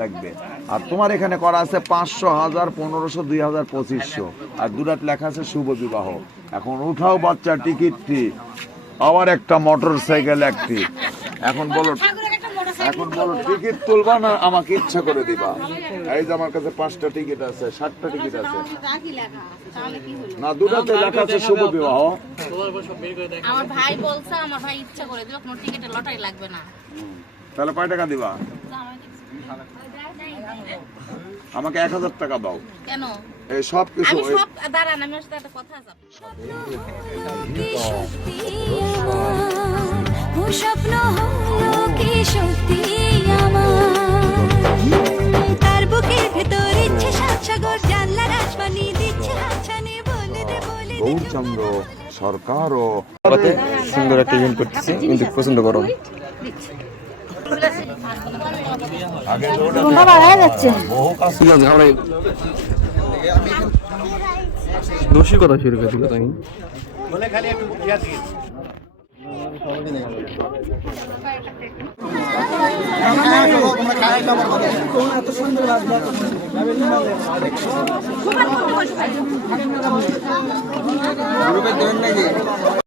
লাগবে। আর তোমার এখানে করা আছে 500, 1000, 1500, 2000, 2500, আর দুটাত লেখা আছে শুভ বিবাহ। এখন উঠাও বাচ্চা টিকিটটি, আবার একটা মোটর সাইকেল একটি। এখন বলো টিকিট তুলবা না আমাকে ইচ্ছা করে দিবা? এই যে আমার কাছে 5টা টিকিট আছে, 7টা টিকিট আছে। না, দুটাতে লেখা আছে শুভ বিবাহ। আমার ভাই বলছে আমার ভাই ইচ্ছা করে দিল, কোনো টিকিটের লটারি লাগবে না। তাহলে কয় টাকা দিবা? আমাকে 1000 টাকা দাও। কেন? এই সব কিছু আমি সব দাঁড়ান, আমি ওর সাথে একটা কথা আছে। স্বপ্ন হলো কি সত্যি আমার, তার বুকের ভেতর ইচ্ছে সাতসাগর, জানলার আসমানি দিচ্ছে হাতছানি, বলে দে গৌরচন্দ্র সরকারও সুন্দর একটা ইভেন্ট করতেছি, কিন্তু পছন্দ করো। দোষী কথা শুরু করে দিল তুমি।